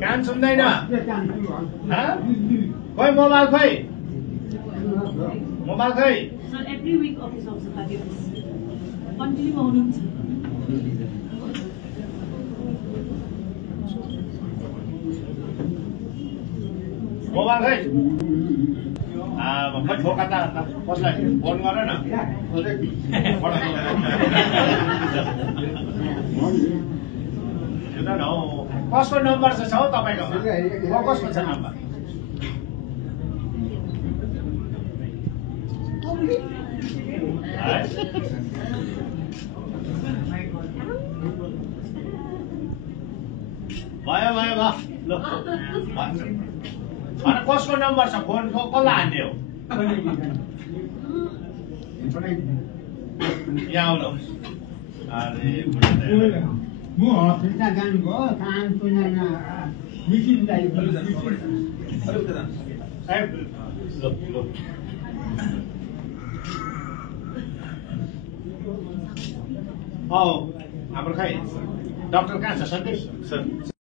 कान सुन्दैन खोइ मोबाइल खै Sir, every week office also targets. Continue moment. Mobile खै खै ठोका त कसलाई फोन गर न कसको नम्बर छ हौ तपाईँको कसको छ नम्बर भयो भयो भयो ल कसको नम्बर छ फोन कसलाई हान्ने हो यहाँ आउनु अरे म हस्पिटल जानुभयो कान सुनेन मिसिनलाई हाम्रो खै डाक्टर कहाँ छ सन्देश